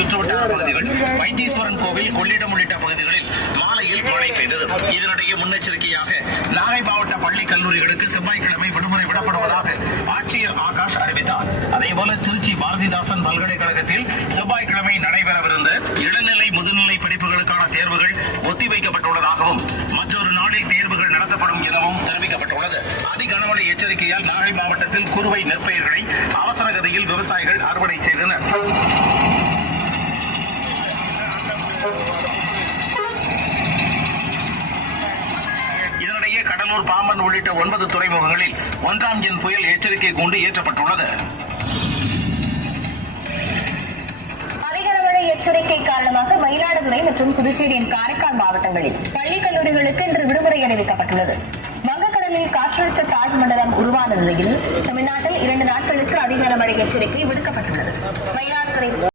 சுற்றுவட்டார பகுதிகள், வைத்தீஸ்வரன் கோவில், கொள்ளிடம் உள்ளிட்ட பகுதிகளில் மாலையில் மழை பெய்தது. இதனிடையே முன்னெச்சரிக்கையாக நாகை மாவட்ட பள்ளி கல்லூரிகளுக்கு செவ்வாய்க்கிழமை விடுமுறை விடப்படுவதாக ஆட்சியர் ஆகாஷ் அறிவித்தார். அதேபோல திருச்சி பாரதிதாசன் பல்கலைக்கழகத்தில் செவ்வாய்க்கிழமை நடைபெறவிருந்த இளநிலை முதுநிலை படிப்புகளுக்கான தேர்வுகள் ஒத்திவைக்கப்பட்டுள்ளதாகவும் மற்றொரு நாளில் தேர்வுகள் நடத்தப்படும் எனவும் தெரிவிக்கப்பட்டுள்ளது. அதிகனமழை எச்சரிக்கையால் நாகை மாவட்டத்தில் குறுவை நெற்பயிர்களை அவசர கதியில் விவசாயிகள் அறுவடை செய்தனர். இதனிடையே கடலூர், பாம்பன் உள்ளிட்ட 9 துறைமுகங்களில் 1ஆம் எண் புயல் எச்சரிக்கை கூண்டு ஏற்றப்பட்டுள்ளது. எச்சரிக்கை காரணமாக மயிலாடுதுறை மற்றும் புதுச்சேரியின் காரைக்கால் மாவட்டங்களில் பள்ளி கல்லூரிகளுக்கு இன்று விடுமுறை அறிவிக்கப்பட்டுள்ளது. வங்கக்கடலில் காற்றழுத்த தாழ்வு மண்டலம் உருவான நிலையில் தமிழ்நாட்டில் 2 நாட்களுக்கு அதிக மழை எச்சரிக்கை விடுக்கப்பட்டுள்ளது. மயிலாடுதுறை